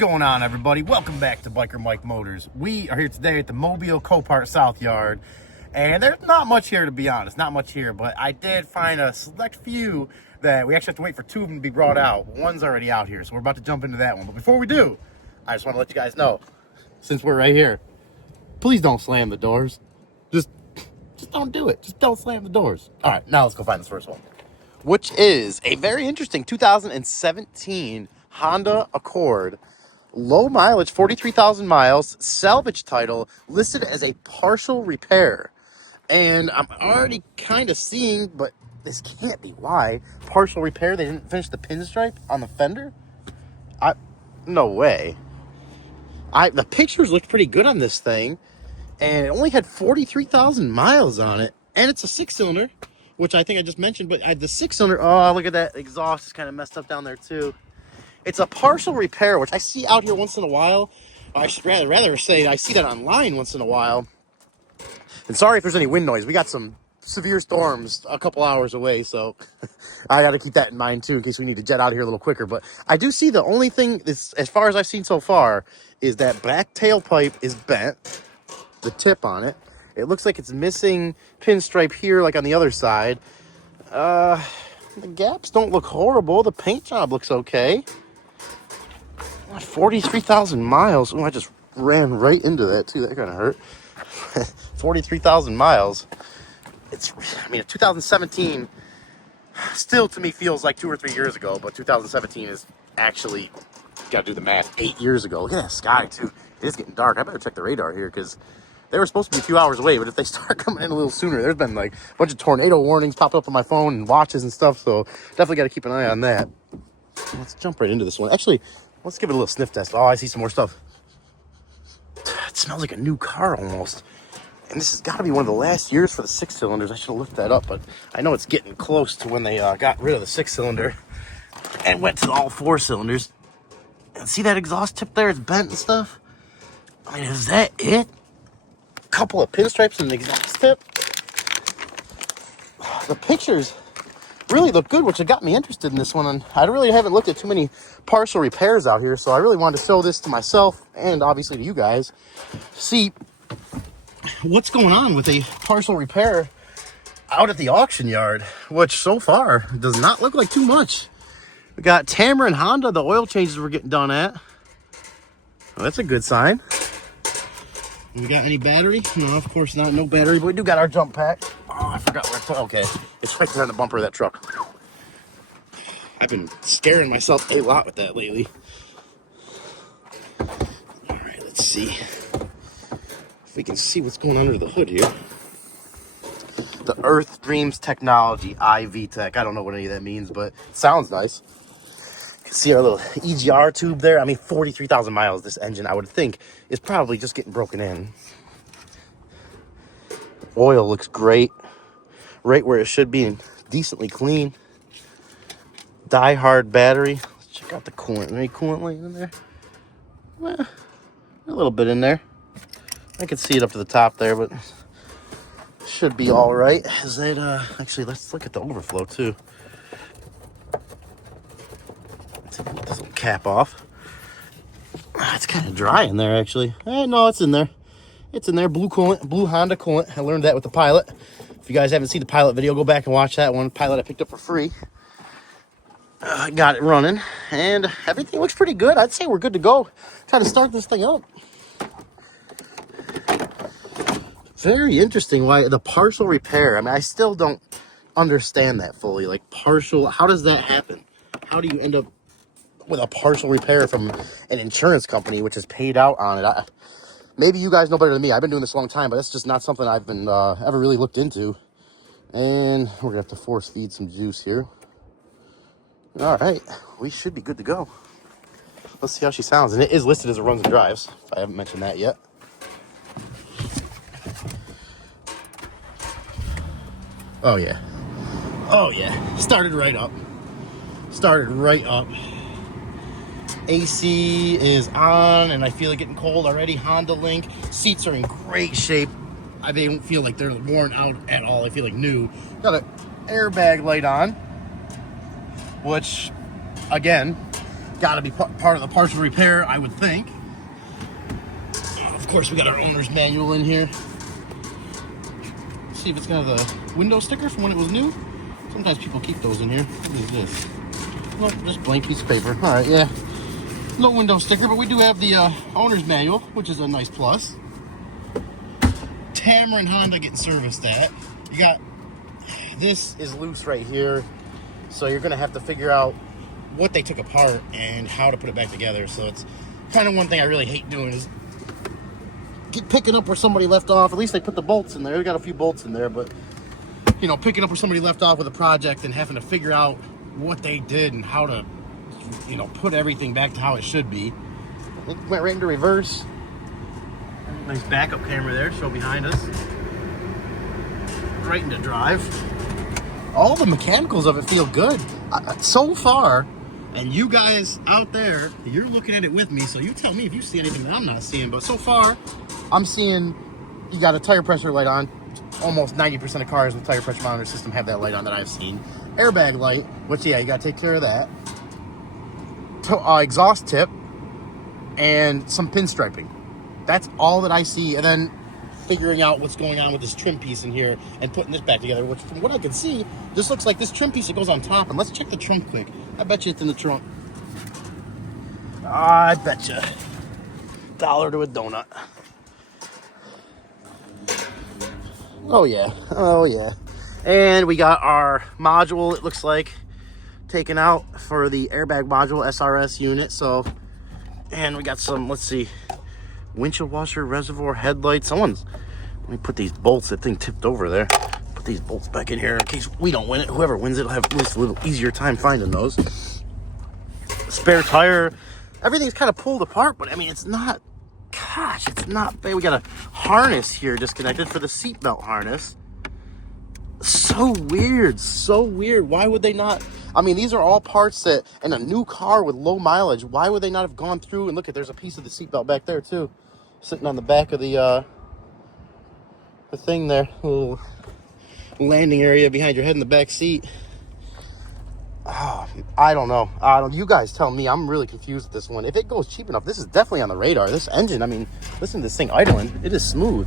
going on, everybody? Welcome back to Biker Mike Motors. We are here today at the Mobile Copart South Yard, and there's not much here, to be honest. Not much here, but I did find a select few that we actually have to wait for two of them to be brought out. One's already out here, so we're about to jump into that one. But before we do, I just want to let you guys know, since we're right here, please don't slam the doors. Just don't do it. Just don't slam the doors. All right, now let's go find this first one, which is a very interesting 2017 Honda Accord. Low mileage, 43,000 miles, salvage title, listed as a partial repair. And I'm already kind of seeing, but this can't be why. Partial repair, they didn't finish the pinstripe on the fender? No way. The pictures looked pretty good on this thing, and it only had 43,000 miles on it. And it's a 6-cylinder, which I think I just mentioned, but the 6-cylinder, oh, look at that exhaust is kind of messed up down there too. It's a partial repair, which I see out here once in a while. I should rather say I see that online once in a while. And sorry if there's any wind noise. We got some severe storms a couple hours away, so I got to keep that in mind too in case we need to jet out of here a little quicker. But I do see the only thing, as far as I've seen so far, is that back tailpipe is bent, the tip on it. It looks like it's missing pinstripe here, like on the other side. The gaps don't look horrible. The paint job looks okay. 43,000 miles. Oh, I just ran right into that too. That kind of hurt. 43,000 miles. I mean, 2017 still to me feels like 2 or 3 years ago, but 2017 is actually, got to do the math, 8 years ago. Look at that sky too. It is getting dark. I better check the radar here because they were supposed to be a few hours away, but if they start coming in a little sooner, there's been like a bunch of tornado warnings popped up on my phone and watches and stuff, so definitely got to keep an eye on that. Let's jump right into this one. Actually, let's give it a little sniff test. Oh, I see some more stuff. It smells like a new car almost. And this has got to be one of the last years for the 6-cylinders. I should have looked that up, but I know it's getting close to when they got rid of the 6-cylinder and went to all 4-cylinders. And see that exhaust tip there? It's bent and stuff. I mean, is that it? A couple of pinstripes in the exhaust tip. The pictures really look good, which got me interested in this one. And I really haven't looked at too many partial repairs out here, so I really wanted to show this to myself and obviously to you guys. See what's going on with a partial repair out at the auction yard, which so far does not look like too much. We got Tamara and Honda, the oil changes we're getting done at. Well, that's a good sign. We got any battery? No, of course not. No battery, but we do got our jump pack. Oh, I forgot where it's. Okay, it's right there on the bumper of that truck. I've been scaring myself a lot with that lately. All right, let's see if we can see what's going on under the hood here. The Earth Dreams Technology IV-Tech. I don't know what any of that means, but it sounds nice. You can see our little EGR tube there. I mean, 43,000 miles. This engine, I would think, is probably just getting broken in. Oil looks great. Right where it should be and decently clean. Die-hard battery. Let's check out the coolant. Any coolant laying in there? Well, a little bit in there. I can see it up to the top there, but should be all right. Is that actually? Let's look at the overflow too. Let's get this little cap off. It's kind of dry in there, actually. No, it's in there. It's in there. Blue coolant, blue Honda coolant. I learned that with the Pilot. If you guys haven't seen the Pilot video, go back and watch that one. Pilot I picked up for free. I got it running, and everything looks pretty good. I'd say we're good to go. Try to start this thing up. Very interesting why the partial repair. I mean, I still don't understand that fully. Like partial, how does that happen? How do you end up with a partial repair from an insurance company which is paid out on it? Maybe you guys know better than me. I've been doing this a long time, but that's just not something I've been ever really looked into. And we're gonna have to force feed some juice here. All right, we should be good to go. Let's see how she sounds. And it is listed as a runs and drives, if I haven't mentioned that yet. Oh yeah. Oh yeah. Started right up. AC is on, and I feel it getting cold already. Honda Link. Seats are in great shape. I don't feel like they're worn out at all. I feel like new. Got an airbag light on, which, again, got to be part of the partial repair, I would think. Of course, we got our owner's manual in here. See if it's got the window sticker from when it was new. Sometimes people keep those in here. What is this? Nope, just blank piece of paper. All right, yeah. No window sticker, but we do have the owner's manual, which is a nice plus. Tamron Honda getting serviced at. You got, this is loose right here, so you're gonna have to figure out what they took apart and how to put it back together. So it's kind of one thing I really hate doing is picking up where somebody left off. At least they put the bolts in there. We got a few bolts in there, but you know, picking up where somebody left off with a project and having to figure out what they did and how to, you know, put everything back to how it should be. I think it went right into reverse. Nice backup camera there, show behind us. Right into drive. All the mechanicals of it feel good so far. And you guys out there, you're looking at it with me, so you tell me if you see anything that I'm not seeing. But so far, I'm seeing you got a tire pressure light on. Almost 90% of cars with tire pressure monitor system have that light on that I've seen. Airbag light, which, yeah, you got to take care of that. Exhaust tip, and some pinstriping. That's all that I see. And then figuring out what's going on with this trim piece in here and putting this back together, which from what I can see, just looks like this trim piece that goes on top. And let's check the trunk quick. I bet you it's in the trunk. I bet you. $1 to a donut. Oh yeah, oh yeah. And we got our module, it looks like, taken out for the airbag module SRS unit. So, and we got some, let's see, windshield washer, reservoir, headlights. Let me put these bolts, that thing tipped over there. Put these bolts back in here in case we don't win it. Whoever wins it will have at least a little easier time finding those. Spare tire, everything's kind of pulled apart, but I mean, it's not, gosh, it's not bad. We got a harness here disconnected for the seatbelt harness. So weird, so weird. Why would they not? I mean, these are all parts that, in a new car with low mileage, why would they not have gone through? And look at, there's a piece of the seatbelt back there too, sitting on the back of the thing there, little landing area behind your head in the back seat. Oh, I don't know. You guys tell me. I'm really confused with this one. If it goes cheap enough, this is definitely on the radar. This engine, I mean, listen to this thing idling. It is smooth.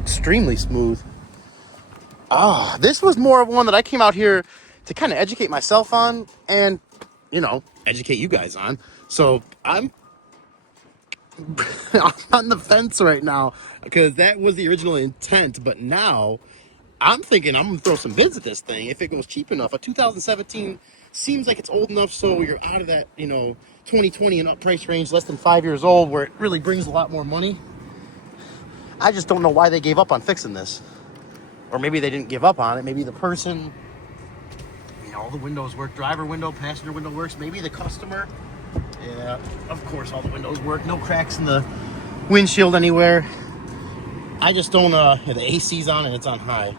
Extremely smooth. This was more of one that I came out here to kind of educate myself on and, you know, educate you guys on. So I'm on the fence right now because that was the original intent. But now I'm thinking I'm going to throw some bids at this thing if it goes cheap enough. A 2017 seems like it's old enough so you're out of that, you know, 2020 and up price range, less than 5 years old, where it really brings a lot more money. I just don't know why they gave up on fixing this. Or maybe they didn't give up on it. Maybe the person, you know, all the windows work. Driver window, passenger window works. Maybe the customer. Yeah, of course all the windows work. No cracks in the windshield anywhere. I just don't, the AC's on and it's on high.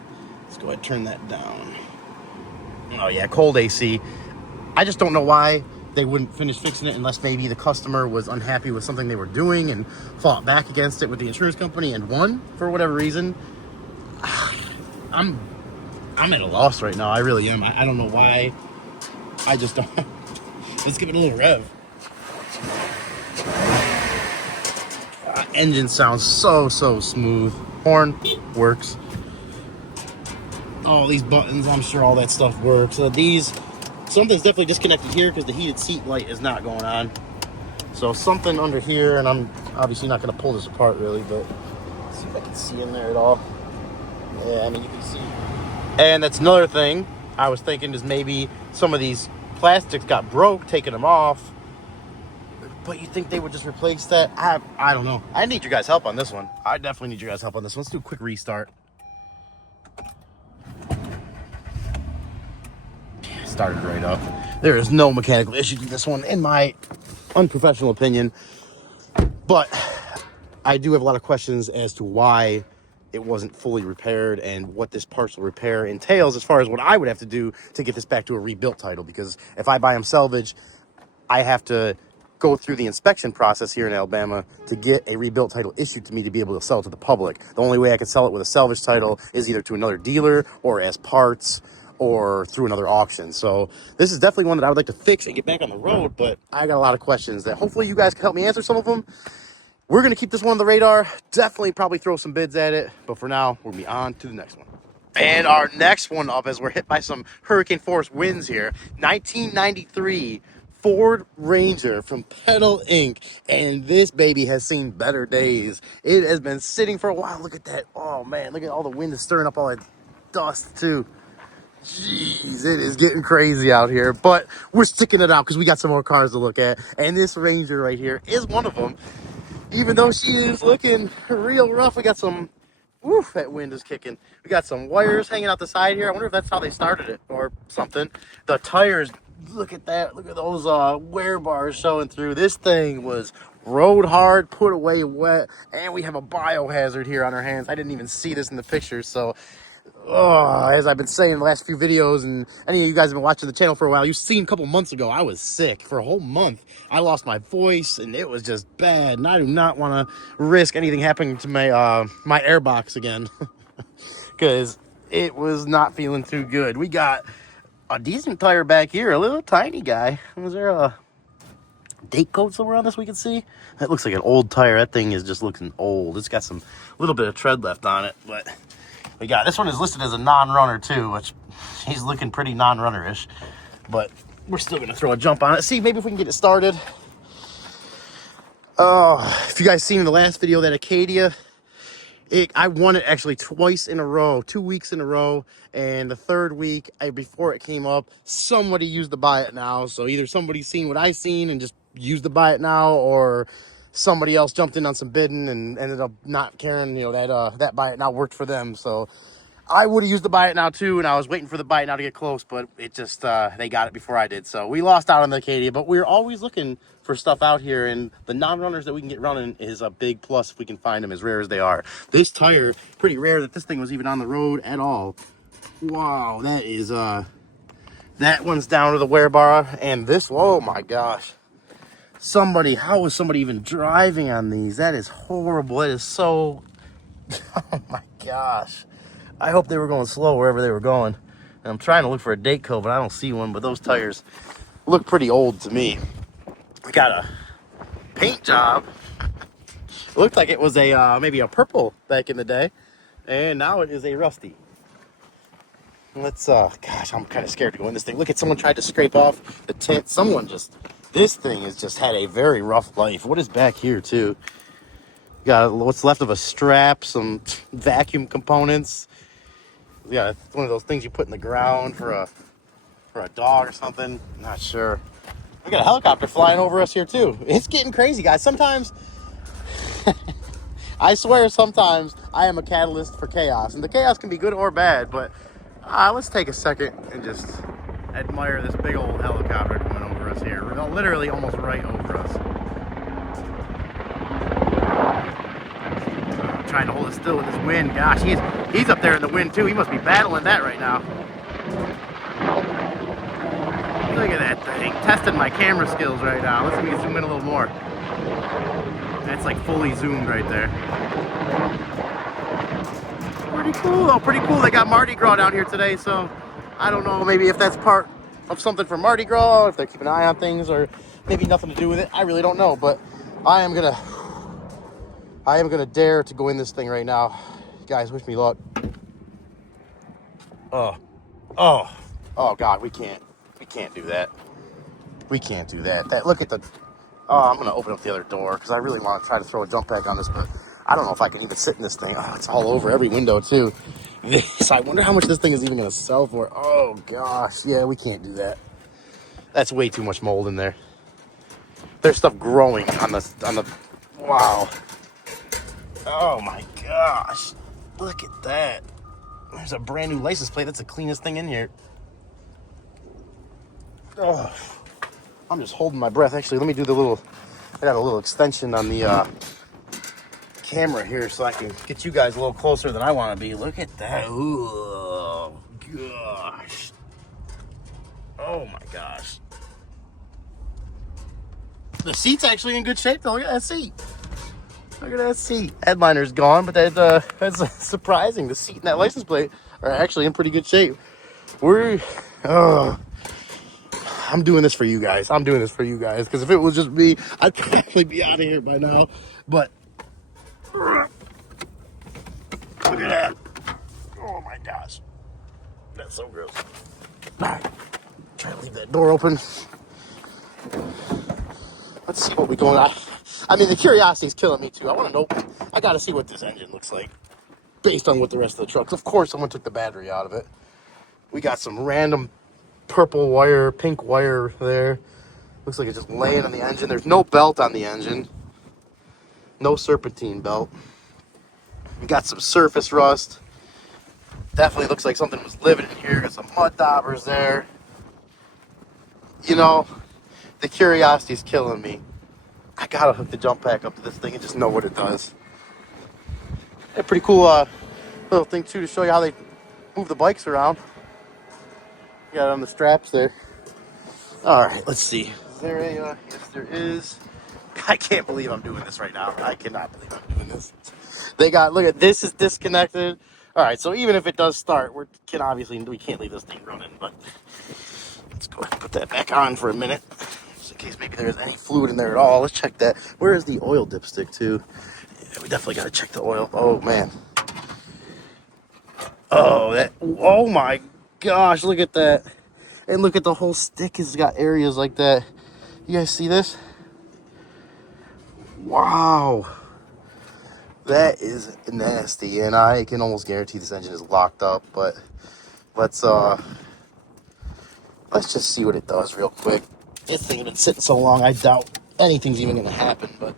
Let's go ahead and turn that down. Oh yeah, cold AC. I just don't know why they wouldn't finish fixing it unless maybe the customer was unhappy with something they were doing and fought back against it with the insurance company and won for whatever reason. I'm at a loss right now. I really am. I don't know why. I just don't. Let's give it a little rev. Engine sounds so smooth. Horn works. All these buttons, I'm sure all that stuff works. So something's definitely disconnected here because the heated seat light is not going on. So something under here, and I'm obviously not going to pull this apart really, but let's see if I can see in there at all. Yeah, I mean, you can see. And that's another thing I was thinking is maybe some of these plastics got broke, taking them off. But you think they would just replace that? I don't know. I need your guys' help on this one. I definitely need your guys' help on this one. Let's do a quick restart. Started right up. There is no mechanical issue to this one, in my unprofessional opinion. But I do have a lot of questions as to why it wasn't fully repaired and what this partial repair entails as far as what I would have to do to get this back to a rebuilt title. Because if I buy them salvage, I have to go through the inspection process here in Alabama to get a rebuilt title issued to me to be able to sell it to the public. The only way I can sell it with a salvage title is either to another dealer or as parts or through another auction. So this is definitely one that I would like to fix and get back on the road, but I got a lot of questions that hopefully you guys can help me answer some of them. We're going to keep this one on the radar. Definitely probably throw some bids at it. But for now, we'll be on to the next one. And our next one up, as we're hit by some hurricane force winds here, 1993 Ford Ranger from Pedal Inc. And this baby has seen better days. It has been sitting for a while. Look at that. Oh, man. Look at all the wind is stirring up all that dust, too. Jeez, it is getting crazy out here. But we're sticking it out because we got some more cars to look at. And this Ranger right here is one of them. Even though she is looking real rough, we got some, woof, that wind is kicking. We got some wires hanging out the side here. I wonder if that's how they started it or something. The tires, look at that. Look at those wear bars showing through. This thing was rode hard, put away wet, and we have a biohazard here on our hands. I didn't even see this in the picture, so... Oh, as I've been saying in the last few videos, and any of you guys have been watching the channel for a while, you've seen a couple months ago, I was sick for a whole month. I lost my voice, and it was just bad, and I do not want to risk anything happening to my my airbox again, because it was not feeling too good. We got a decent tire back here, a little tiny guy. Was there a date code somewhere on this we can see? That looks like an old tire. That thing is just looking old. It's got some little bit of tread left on it, but... We got, this one is listed as a non-runner too, which he's looking pretty non-runner-ish, but we're still going to throw a jump on it. See, maybe if we can get it started. If you guys seen in the last video that Acadia, I won it actually twice in a row, 2 weeks in a row, and the third week, before it came up, somebody used the buy it now. So either somebody's seen what I seen and just used the buy it now, or somebody else jumped in on some bidding and ended up not caring, you know, that buy it now worked for them. So I would have used the buy it now too, and I was waiting for the buy it now to get close, but it just they got it before I did. So we lost out on the Acadia, but we're always looking for stuff out here, and the non-runners that we can get running is a big plus if we can find them, as rare as they are. This tire, pretty rare that this thing was even on the road at all. Wow, that is that one's down to the wear bar, and this, oh my gosh. How is somebody even driving on these? That is horrible. It is so... Oh my gosh. I hope they were going slow wherever they were going. And I'm trying to look for a date code, but I don't see one. But those tires look pretty old to me. We got a paint job. It looked like it was a maybe a purple back in the day. And now it is a rusty. Let's, gosh, I'm kind of scared to go in this thing. Look at someone tried to scrape off the tint. This thing has just had a very rough life. What is back here, too? Got what's left of a strap, some vacuum components. Yeah, it's one of those things you put in the ground for a dog or something. Not sure. We got a helicopter flying over us here, too. It's getting crazy, guys. Sometimes, I swear, sometimes I am a catalyst for chaos. And the chaos can be good or bad, but let's take a second and just admire this big old helicopter coming over us here. We're literally almost right over us. Trying to hold it still with this wind. Gosh, he's up there in the wind too. He must be battling that right now. Look at that thing. Testing my camera skills right now. Let's see if we can zoom in a little more. That's like fully zoomed right there. Pretty cool though, pretty cool. They got Mardi Gras down here today, so I don't know, maybe if that's part of something for Mardi Gras, or if they're keeping an eye on things, or maybe nothing to do with it. I really don't know, but I am gonna dare to go in this thing right now. Guys, wish me luck. Oh God, we can't do that. We can't do that. Look at the, I'm gonna open up the other door because I really want to try to throw a jump pack on this, but I don't know if I can even sit in this thing. Oh, it's all over every window too. So I wonder how much this thing is even gonna sell for. Oh gosh, yeah, we can't do that. That's way too much mold in there. There's stuff growing on the, wow. Oh my gosh, look at that. There's a brand new license plate. That's the cleanest thing in here. Oh, I'm just holding my breath. Actually, let me do I got a little extension on the camera here so I can get you guys a little closer than I want to be. Look at that. Ooh, gosh. Oh my gosh. The seat's actually in good shape though. Look at that seat. Look at that seat. Headliner's gone, but that's surprising. The seat and that license plate are actually in pretty good shape. We're, I'm doing this for you guys. I'm doing this for you guys. Because if it was just me, I'd probably be out of here by now. But, look at that. Oh my gosh. That's so gross. All right. Try to leave that door open. Let's see what we're going on. I mean, the curiosity is killing me too. I want to know. I got to see what this engine looks like based on what the rest of the trucks. Of course, someone took the battery out of it. We got some random purple wire, pink wire there. Looks like it's just laying on the engine. There's no belt on the engine. No serpentine belt. We got some surface rust. Definitely looks like something was living in here. Got some mud daubers there. You know, the curiosity is killing me. I gotta hook the jump pack up to this thing and just know what it does. A pretty cool little thing too to show you how they move the bikes around. Got it on the straps there. All right, let's see. Is there a? Yes, there is. I can't believe I'm doing this right now. I cannot believe I'm doing this. They got, look at this is disconnected. All right, so even if it does start, we can't leave this thing running. But let's go ahead and put that back on for a minute, just in case maybe there's any fluid in there at all. Let's check that. Where is the oil dipstick too? Yeah, we definitely got to check the oil. Oh man. Oh my gosh, look at that. And look at the whole stick has got areas like that. You guys see this? Wow. That is nasty, and I can almost guarantee this engine is locked up, but let's just see what it does real quick. This thing's been sitting so long, I doubt anything's even gonna happen, but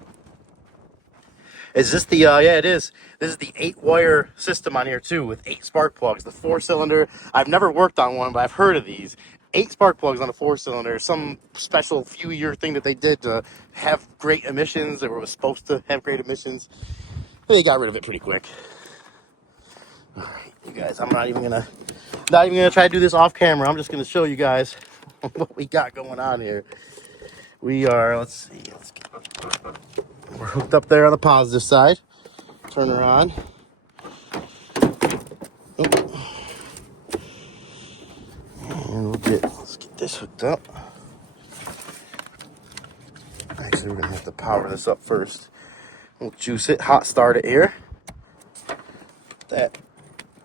is this the, yeah, it is. This is the 8-wire system on here too, with 8 spark plugs. The 4-cylinder, I've never worked on one, but I've heard of these. 8 spark plugs on a 4-cylinder, some special few-year thing that they did to have great emissions, or was supposed to have great emissions. They got rid of it pretty quick. All right, you guys, I'm not even gonna try to do this off camera. I'm just gonna show you guys what we got going on here. We are, let's see, we're hooked up there on the positive side. Turn her on. Oh. And let's get this hooked up. Actually, we're gonna have to power this up first. We'll juice it, hot start it here. Put that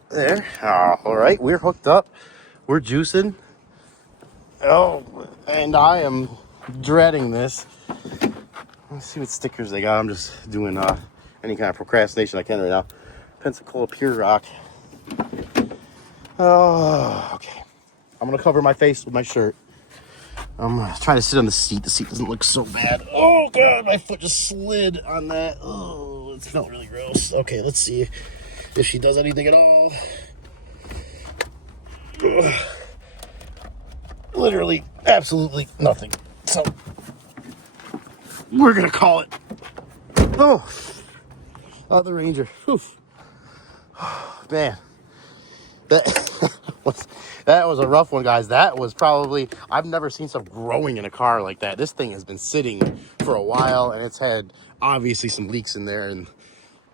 there. Oh, all right, we're hooked up. We're juicing. Oh, and I am dreading this. Let's see what stickers they got. I'm just doing any kind of procrastination I can right now. Pensacola Pure Rock. Oh, okay. I'm gonna cover my face with my shirt. I'm gonna try to sit on the seat. The seat doesn't look so bad. Oh god, my foot just slid on that. Oh, it felt really gross. Okay, let's see if she does anything at all. Ugh. Literally, absolutely nothing. So, we're gonna call it. Oh, the Ranger. Whew. Man, that was a rough one, guys. That was probably, I've never seen stuff growing in a car like that. This thing has been sitting for a while, and it's had obviously some leaks in there, and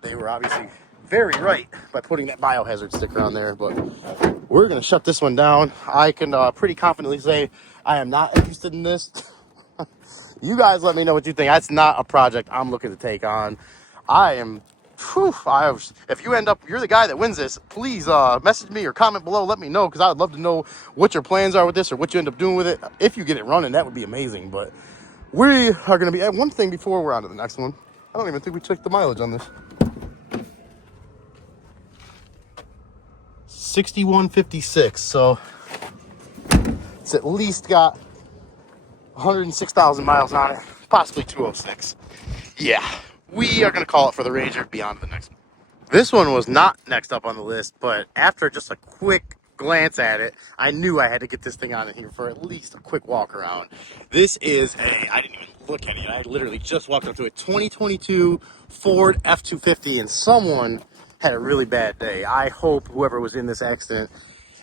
they were obviously very right by putting that biohazard sticker on there. But we're gonna shut this one down. I can pretty confidently say I am not interested in this. You guys let me know what you think. That's not a project I'm looking to take on. I am, if you end up, you're the guy that wins this, please message me or comment below. Let me know, because I would love to know what your plans are with this or what you end up doing with it. If you get it running, that would be amazing. But we are going to be at one thing before we're on to the next one. I don't even think we checked the mileage on this. 6156. So it's at least got 106,000 miles on it, possibly 206. Yeah, we are going to call it for the Ranger. Beyond the next one. This one was not next up on the list, but after just a quick glance at it, I knew I had to get this thing on in here for at least a quick walk around. This is I didn't even look at it. I literally just walked up to a 2022 Ford F-250, and someone had a really bad day. I hope whoever was in this accident,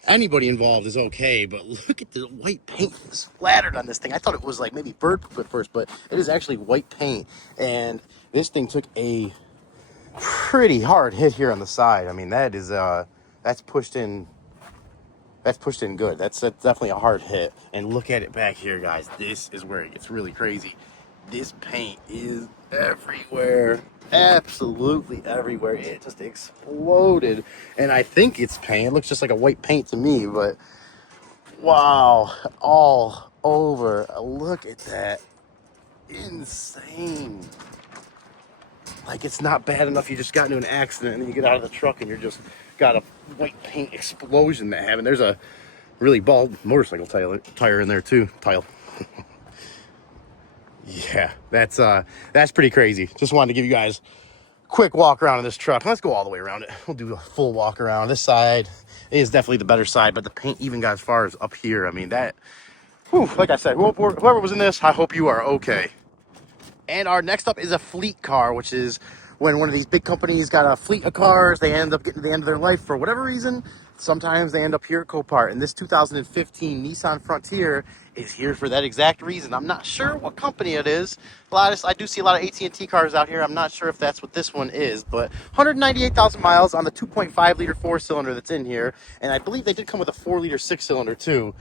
anybody involved, is okay. But look at the white paint splattered on this thing. I thought it was like maybe bird poop at first, but it is actually white paint. And this thing took a pretty hard hit here on the side. I mean, that is that's pushed in that's pushed in good. That's definitely a hard hit. And look at it back here, guys. This is where it gets really crazy. This paint is everywhere. Absolutely everywhere. It just exploded. And I think it's paint. It looks just like a white paint to me, but wow, all over. Look at that. Insane. Like, it's not bad enough you just got into an accident and then you get out of the truck and you're just got a white paint explosion that happened. There's a really bald motorcycle tire in there too. Yeah, that's pretty crazy. Just wanted to give you guys a quick walk around of this truck. Let's go all the way around it. We'll do a full walk around. This side is definitely the better side, but the paint even got as far as up here. I mean, that, whew, like I said, whoever was in this, I hope you are okay. And our next up is a fleet car, which is when one of these big companies got a fleet of cars, they end up getting to the end of their life for whatever reason. Sometimes they end up here at Copart. And this 2015 Nissan Frontier is here for that exact reason. I'm not sure what company it is. I do see a lot of AT&T cars out here. I'm not sure if that's what this one is, but 198,000 miles on the 2.5 liter four cylinder that's in here. And I believe they did come with a 4 liter six cylinder too.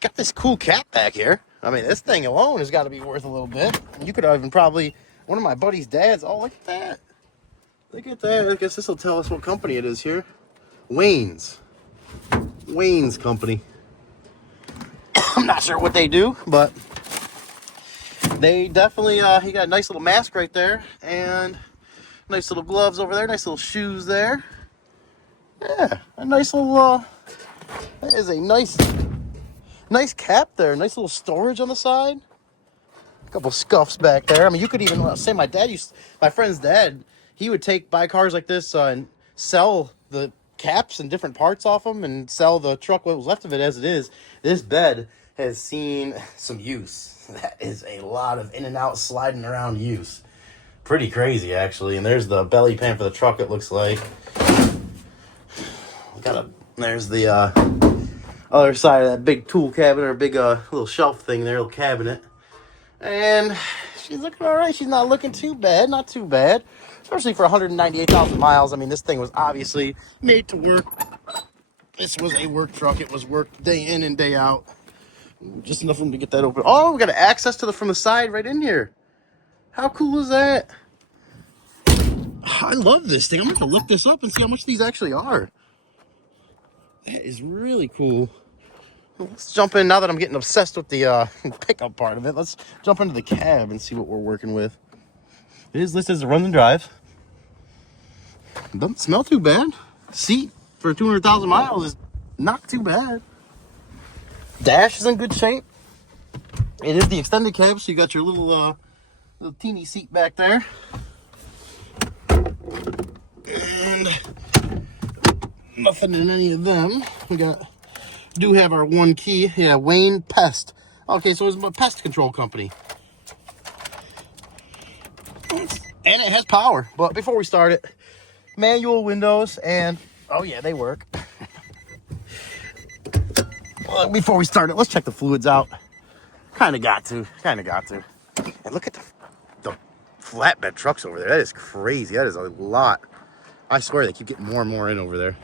Got this cool cap back here. I mean, this thing alone has got to be worth a little bit. You could have even probably, one of my buddy's dads, oh, look at that. Look at that. I guess this will tell us what company it is here. Wayne's company. I'm not sure what they do, but they definitely, he got a nice little mask right there, and nice little gloves over there, nice little shoes there. Yeah, a nice little, that is a nice cap there, nice little storage on the side. A couple scuffs back there. I mean, you could even say my friend's dad, he would buy cars like this and sell the caps and different parts off them and sell the truck, what was left of it as it is. This bed has seen some use. That is a lot of in and out sliding around use. Pretty crazy, actually. And there's the belly pan for the truck, it looks like. There's the other side of that big tool cabinet, or big little shelf thing there, little cabinet. And she's looking all right. She's not looking too bad. Not too bad. Especially for 198,000 miles. I mean, this thing was obviously made to work. This was a work truck. It was worked day in and day out. Just enough room to get that open. Oh, we got access to from the side right in here. How cool is that? I love this thing. I'm going to look this up and see how much these actually are. That is really cool. Let's jump in, now that I'm getting obsessed with the pickup part of it. Let's jump into the cab and see what we're working with. It is listed as a run and drive. Doesn't smell too bad. Seat for 200,000 miles is not too bad. Dash is in good shape. It is the extended cab, so you got your little teeny seat back there. And nothing in any of them. We do have our one key. Yeah, Wayne Pest. Okay, so it's a pest control company. And it has power. But before we start it, manual windows, and oh yeah, they work. Well, before we start it, let's check the fluids out. Kind of got to. And look at the flatbed trucks over there. That is crazy. That is a lot. I swear they keep getting more and more in over there.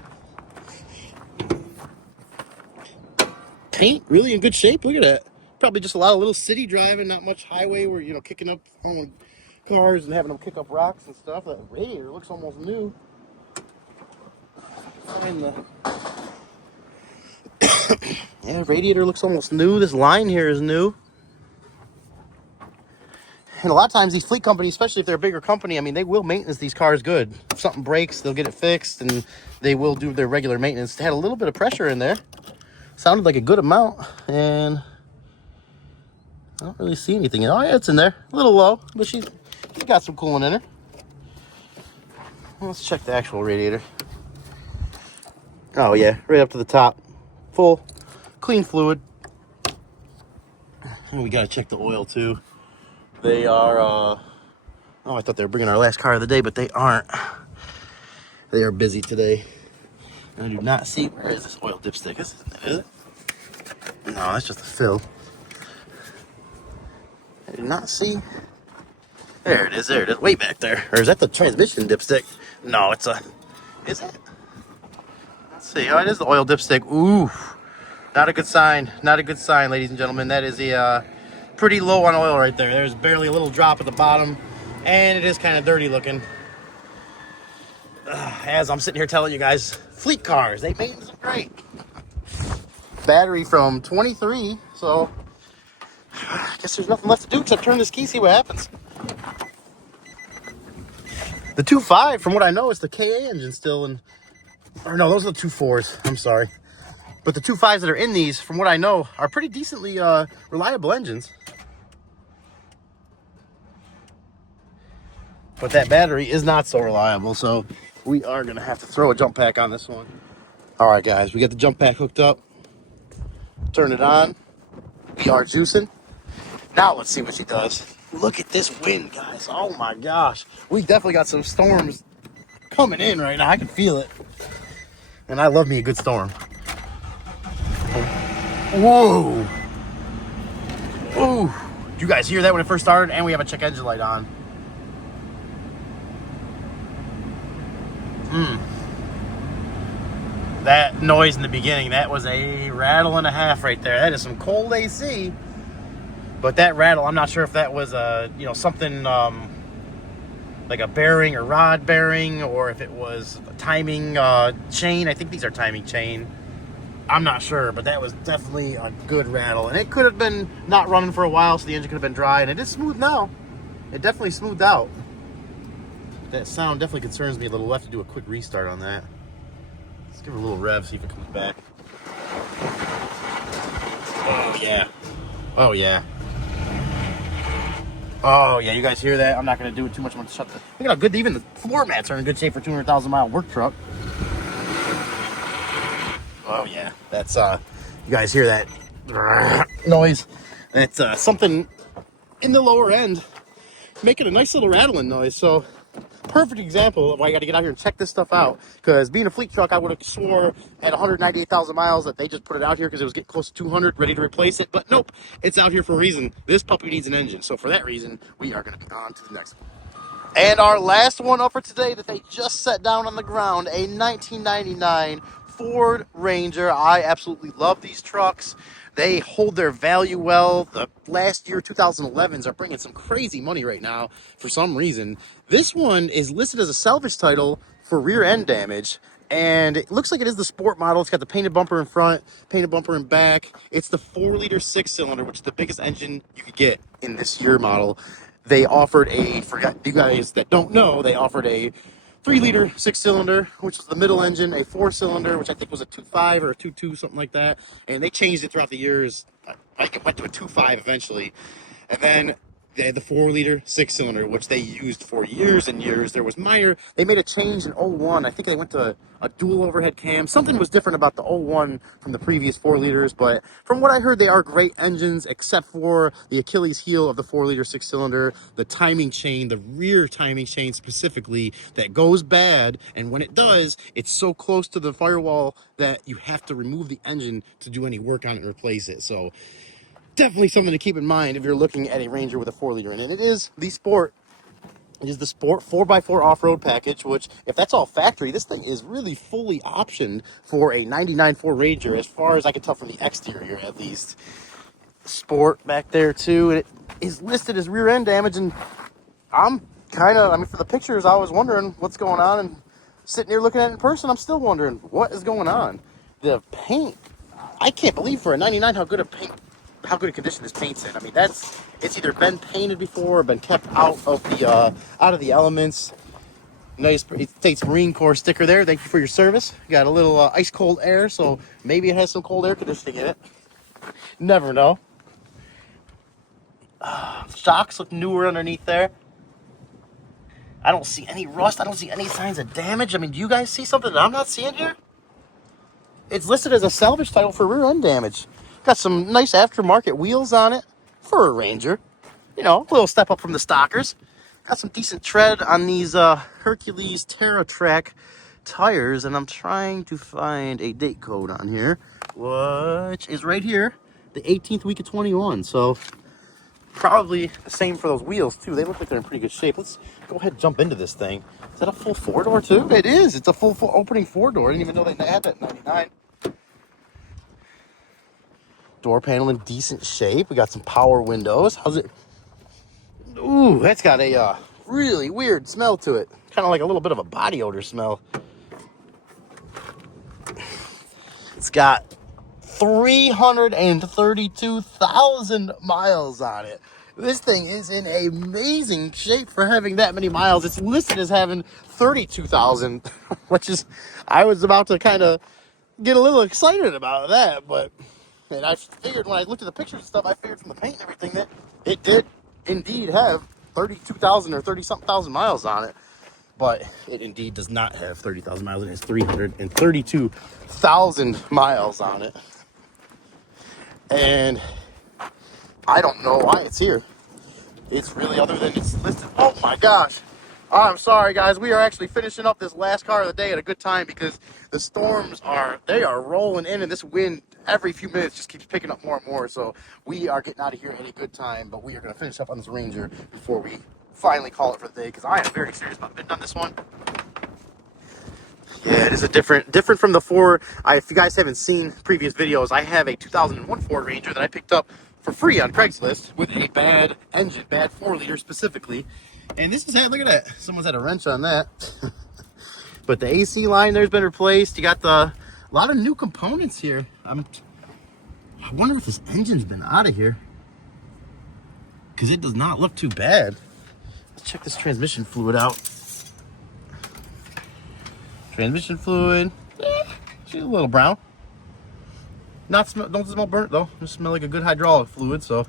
Paint really in good shape. Look at that. Probably just a lot of little city driving, not much highway where, kicking up on cars and having them kick up rocks and stuff. That radiator looks almost new. Yeah, radiator looks almost new. This line here is new. And a lot of times these fleet companies, especially if they're a bigger company, I mean, they will maintenance these cars good. If something breaks, they'll get it fixed, and they will do their regular maintenance. They had a little bit of pressure in there. Sounded like a good amount, and I don't really see anything. Oh yeah, it's in there. A little low, but she's got some coolant in her. Let's check the actual radiator. Oh yeah, right up to the top. Full, clean fluid. And we gotta check the oil too. They are, oh, I thought they were bringing our last car of the day, but they aren't. They are busy today. I do not see, where is this oil dipstick? Is it? No, that's just a fill. I do not see. There it is, way back there. Or is that the transmission dipstick? No, is it? Let's see, oh, it is the oil dipstick. Ooh, Not a good sign. Not a good sign, ladies and gentlemen. That is a pretty low on oil right there. There's barely a little drop at the bottom, and it is kind of dirty looking. As I'm sitting here telling you guys, fleet cars, they made them great. Battery from 23, so I guess there's nothing left to do except turn this key, see what happens. The 2.5, from what I know, is the KA engine still, or no, those are the 2.4s. I'm sorry. But the 2.5s that are in these, from what I know, are pretty decently reliable engines. But that battery is not so reliable, so we are going to have to throw a jump pack on this one. All right, guys, we got the jump pack hooked up. Turn it on. We are juicing. Now let's see what she does. Look at this wind, guys. Oh, my gosh. We definitely got some storms coming in right now. I can feel it. And I love me a good storm. Whoa. Ooh. Did you guys hear that when it first started? And we have a check engine light on. That noise in the beginning, that was a rattle and a half right there. That is some cold AC. But that rattle, I'm not sure if that was something like a bearing or rod bearing, or if it was a timing chain. I think these are timing chain. I'm not sure, but that was definitely a good rattle. And it could have been not running for a while, so the engine could have been dry. And it is smooth now. It definitely smoothed out. That sound definitely concerns me a little. We'll have to do a quick restart on that. Let's give it a little rev, see if it comes back. Oh, yeah. Oh, yeah. Oh, yeah, you guys hear that? I'm not going to do it too much. I'm going to shut the... Look at how good even the floor mats are in good shape for a 200,000 mile work truck. Oh, yeah. That's, you guys hear that noise? That's something in the lower end making a nice little rattling noise. So, perfect example of why you got to get out here and check this stuff out. Because being a fleet truck, I would have swore at 198,000 miles that they just put it out here because it was getting close to 200, ready to replace it. But nope, it's out here for a reason. This puppy needs an engine. So for that reason, we are going to be on to the next one. And our last one up for today that they just set down on the ground, a 1999 Ford Ranger. I absolutely love these trucks. They hold their value well. The last year 2011s are bringing some crazy money right now for some reason. This one is listed as a salvage title for rear end damage. And it looks like it is the sport model. It's got the painted bumper in front, painted bumper in back. It's the 4-liter 6-cylinder, which is the biggest engine you could get in this year model. They offered for you guys that don't know, they offered a 3-liter 6-cylinder, which was the middle engine, a 4-cylinder, which I think was a 2.5 or a 2.2, something like that. And they changed it throughout the years. I think it went to a 2.5 eventually. And then they had the 4-liter 6-cylinder, which they used for years and years. There was they made a change in 01. I think they went to a dual overhead cam. Something was different about the 01 from the previous 4-liters, but from what I heard, they are great engines, except for the Achilles heel of the 4-liter 6-cylinder, the timing chain, the rear timing chain specifically, that goes bad, and when it does, it's so close to the firewall that you have to remove the engine to do any work on it and replace it. So definitely something to keep in mind if you're looking at a Ranger with a 4-liter in it. It is the Sport. It is the Sport 4x4 off-road package, which, if that's all factory, this thing is really fully optioned for a 99 Ford Ranger, as far as I can tell from the exterior, at least. Sport back there, too. It is listed as rear end damage, and for the pictures, I was wondering what's going on, and sitting here looking at it in person, I'm still wondering what is going on. The paint, I can't believe for a 99 how good a condition this paint's in. I mean, it's either been painted before or been kept out of the elements. Nice States Marine Corps sticker there. Thank you for your service. Got a little ice cold air, so maybe it has some cold air conditioning in it. Never know. Shocks look newer underneath there. I don't see any rust. I don't see any signs of damage. I mean, do you guys see something that I'm not seeing here? It's listed as a salvage title for rear end damage. Got some nice aftermarket wheels on it for a Ranger. You know, a little step up from the stockers. Got some decent tread on these Hercules TerraTrack tires, and I'm trying to find a date code on here, which is right here, the 18th week of 21. So probably the same for those wheels too. They look like they're in pretty good shape. Let's go ahead and jump into this thing. Is that a full 4-door too? It is. It's a full opening 4-door. I didn't even know they had that in 99. Door panel in decent shape. We got some power windows. How's it? Ooh, that's got a really weird smell to it. Kind of like a little bit of a body odor smell. It's got 332,000 miles on it. This thing is in amazing shape for having that many miles. It's listed as having 32,000, which is, I was about to kind of get a little excited about that, but and I figured when I looked at the pictures and stuff, I figured from the paint and everything that it did indeed have 32,000 or 30-something thousand miles on it. But it indeed does not have 30,000 miles. It has 332,000 miles on it. And I don't know why it's here. It's really, other than it's listed. Oh my gosh. I'm sorry, guys. We are actually finishing up this last car of the day at a good time because the storms are rolling in, and this wind every few minutes just keeps picking up more and more. So we are getting out of here at a good time, but we are going to finish up on this Ranger before we finally call it for the day, because I am very serious about bidding on this one. Yeah, it is a different from the Ford. If you guys haven't seen previous videos, I have a 2001 Ford Ranger that I picked up for free on Craigslist with a bad engine, bad 4-liter specifically. And this is, look at that. Someone's had a wrench on that. But the AC line there's been replaced. You got a lot of new components here. I wonder if this engine's been out of here, because it does not look too bad. Let's check this transmission fluid out. Transmission fluid, she's a little brown. Don't smell burnt though. Just smell like a good hydraulic fluid, so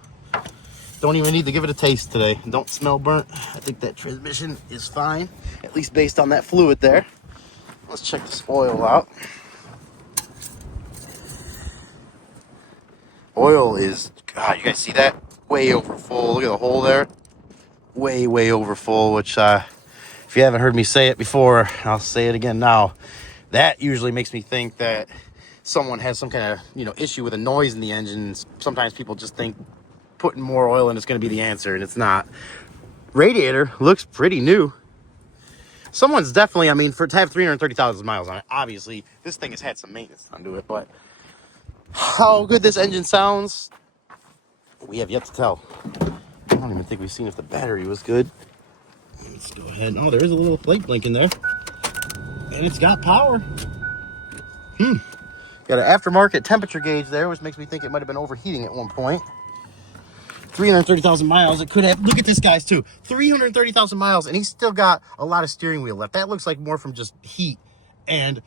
don't even need to give it a taste today. Don't smell burnt. I think that transmission is fine, at least based on that fluid there. Let's check this oil out. Oil is, God, you guys see that? Way over full. Look at the hole there. Way over full, which if you haven't heard me say it before, I'll say it again now. That usually makes me think that someone has some kind of, issue with a noise in the engine. Sometimes people just think putting more oil in is going to be the answer, and it's not. Radiator looks pretty new. Someone's definitely, to have 330,000 miles on it, obviously this thing has had some maintenance done to it, but how good this engine sounds, we have yet to tell. I don't even think we've seen if the battery was good. Let's go ahead. Oh, there is a little light blinking there. And it's got power. Got an aftermarket temperature gauge there, which makes me think it might have been overheating at one point. 330,000 miles. It could have. Look at this guy's too. 330,000 miles, and he's still got a lot of steering wheel left. That looks like more from just heat. And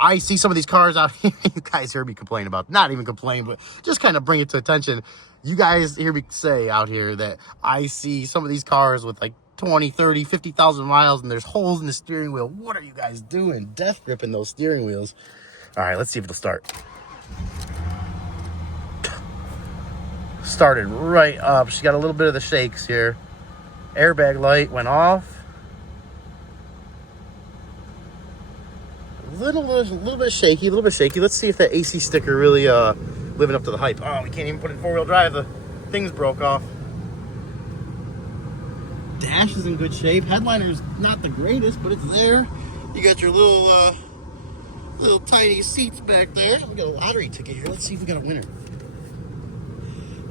I see some of these cars out here. You guys hear me complain about, not even complain, but just kind of bring it to attention. You guys hear me say out here that I see some of these cars with like 20, 30, 50,000 miles, and there's holes in the steering wheel. What are you guys doing? Death gripping those steering wheels. All right, let's see if it'll start. Started right up. She got a little bit of the shakes here. Airbag light went off. A little bit shaky, Let's see if that AC sticker really living up to the hype. Oh, we can't even put it in 4-wheel drive. The things broke off. Dash is in good shape. Headliner's not the greatest, but it's there. You got your little tiny seats back there. We got a lottery ticket here. Let's see if we got a winner.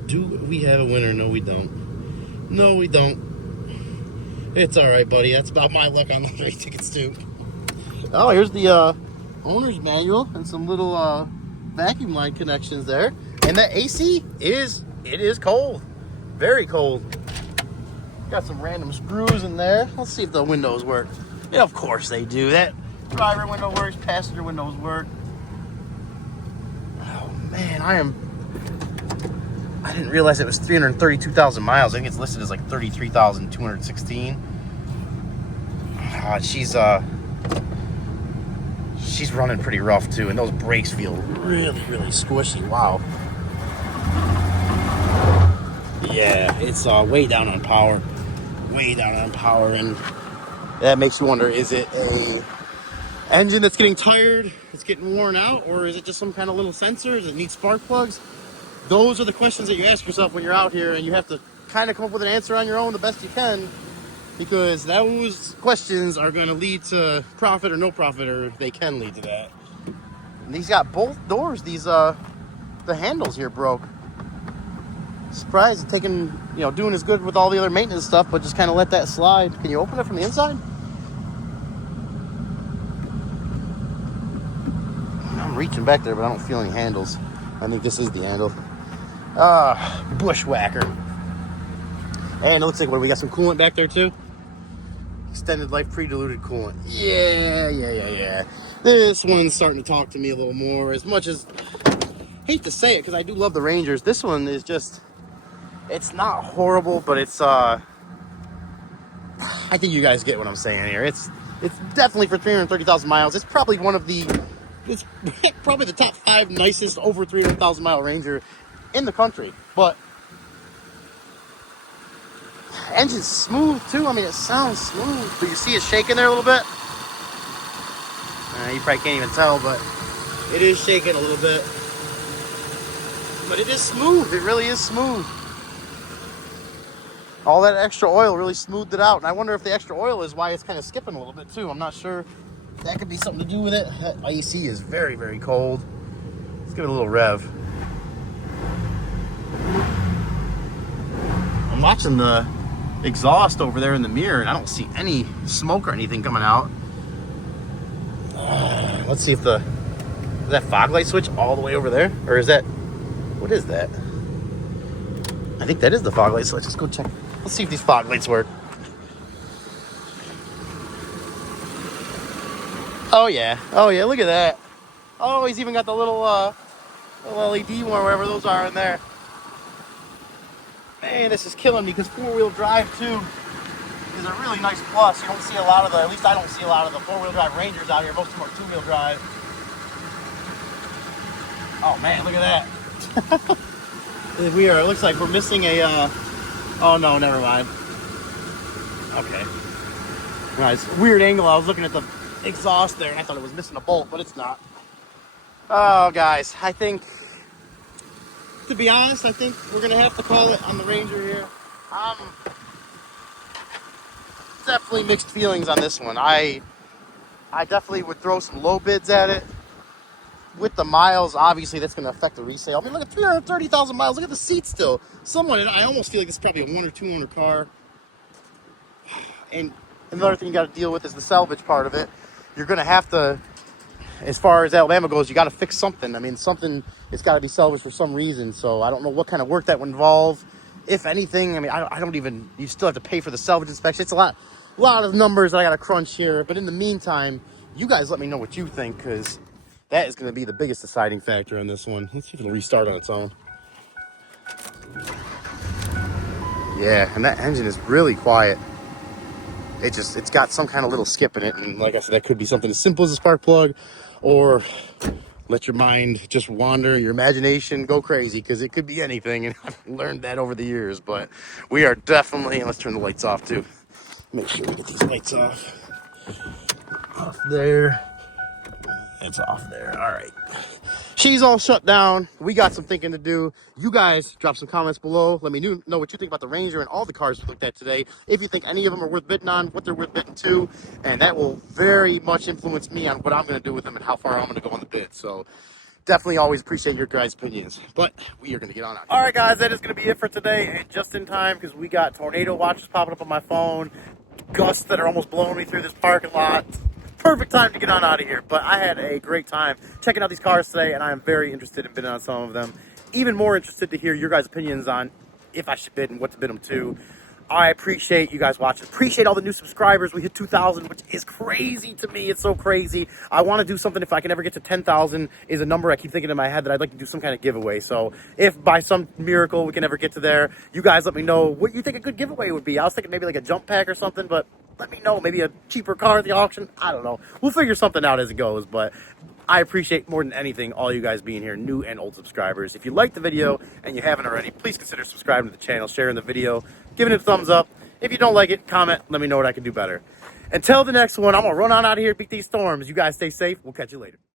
Do we have a winner? No, we don't. No, we don't. It's all right, buddy. That's about my luck on lottery tickets too. Oh, here's the owner's manual and some little vacuum line connections there. And that AC is cold, very cold. Got some random screws in there. Let's see if the windows work. Yeah, of course they do. That driver window works, passenger windows work. Oh man, I didn't realize it was 332,000 miles. I think it's listed as like 33,216. She's running pretty rough too, and those brakes feel really squishy. Wow. Yeah, it's way down on power. And that makes you wonder, is it a engine that's getting tired, it's getting worn out, or is it just some kind of little sensor? Does it need spark plugs? Those are the questions that you ask yourself when you're out here, and you have to kind of come up with an answer on your own the best you can, because those questions are going to lead to profit or no profit, or they can lead to that. And these got both doors. The handles here broke. Surprised it's taking, you know, doing as good with all the other maintenance stuff, but just kind of let that slide. Can you open it from the inside? I'm reaching back there, but I don't feel any handles. I think this is the handle. Bushwhacker. And it looks like, what, we got some coolant back there too? Extended life pre-diluted coolant. Yeah. This one's starting to talk to me a little more. As much as, hate to say it, because I do love the Rangers, this one is just, it's not horrible, but it's, I think you guys get what I'm saying here. It's definitely, for 330,000 miles, it's probably it's probably the top 5 nicest over 300,000 mile Ranger in the country. But engine's smooth too. I mean, it sounds smooth, but you see it shaking there a little bit. You probably can't even tell, but it is shaking a little bit. But it is smooth. It really is smooth. All that extra oil really smoothed it out. And I wonder if the extra oil is why it's kind of skipping a little bit too. I'm not sure. That could be something to do with it. That AC is very, very cold. Let's give it a little rev. I'm watching the exhaust over there in the mirror, and I don't see any smoke or anything coming out. Let's see if is that fog light switch all the way over there? Or is that, what is that? I think that is the fog light switch. Let's go check. Let's see if these fog lights work. Oh yeah, look at that. Oh, he's even got the little LED one, wherever those are in there. Man, this is killing me, because 4-wheel drive too is a really nice plus. You don't see a lot of at least I don't see a lot of the 4-wheel drive Rangers out here. Most of them are 2-wheel drive. Oh man, look at that. It looks like we're missing a, oh no, never mind. Okay. Nice, weird angle. I was looking at the exhaust there and I thought it was missing a bolt, but it's not. Oh guys, I think, to be honest, I think we're gonna have to call it on the Ranger here. Definitely mixed feelings on this one. I definitely would throw some low bids at it. With the miles, obviously that's going to affect the resale. I mean, look at 330,000 miles. Look at the seat still. I almost feel like this is probably a 1 or 2 owner car. And another thing you got to deal with is the salvage part of it. You're going to have to, as far as Alabama goes, you got to fix something. I mean, it's got to be salvaged for some reason. So I don't know what kind of work that would involve, if anything. I mean, I don't even, you still have to pay for the salvage inspection. It's a lot of numbers that I got to crunch here. But in the meantime, you guys let me know what you think, because that is going to be the biggest deciding factor on this one. Let's see if it'll restart on its own. Yeah, and that engine is really quiet. It's got some kind of little skip in it. And like I said, that could be something as simple as a spark plug, or let your mind just wander, your imagination go crazy, because it could be anything. And I've learned that over the years. But we are definitely, and let's turn the lights off too. Make sure we get these lights off. Off there. It's off there. All right. She's all shut down. We got some thinking to do. You guys drop some comments below. Let me know what you think about the Ranger and all the cars we looked at today. If you think any of them are worth bidding on, what they're worth bidding to. And that will very much influence me on what I'm going to do with them and how far I'm going to go on the bid. So definitely always appreciate your guys' opinions. But we are going to get on out. All right, guys. That is going to be it for today. And just in time, because we got tornado watches popping up on my phone. Gusts that are almost blowing me through this parking lot. Perfect time to get on out of here. But I had a great time checking out these cars today, and I am very interested in bidding on some of them. Even more interested to hear your guys' opinions on if I should bid and what to bid them to. I appreciate you guys watching. Appreciate all the new subscribers. We hit 2,000, which is crazy to me. It's so crazy. I want to do something. If I can ever get to 10,000 is a number I keep thinking in my head that I'd like to do some kind of giveaway. So if by some miracle we can ever get to there, you guys let me know what you think a good giveaway would be. I was thinking maybe like a jump pack or something, but let me know. Maybe a cheaper car at the auction. I don't know. We'll figure something out as it goes, but I appreciate more than anything all you guys being here, new and old subscribers. If you liked the video and you haven't already, please consider subscribing to the channel, sharing the video, giving it a thumbs up. If you don't like it, comment. Let me know what I can do better. Until the next one, I'm going to run on out of here, beat these storms. You guys stay safe. We'll catch you later.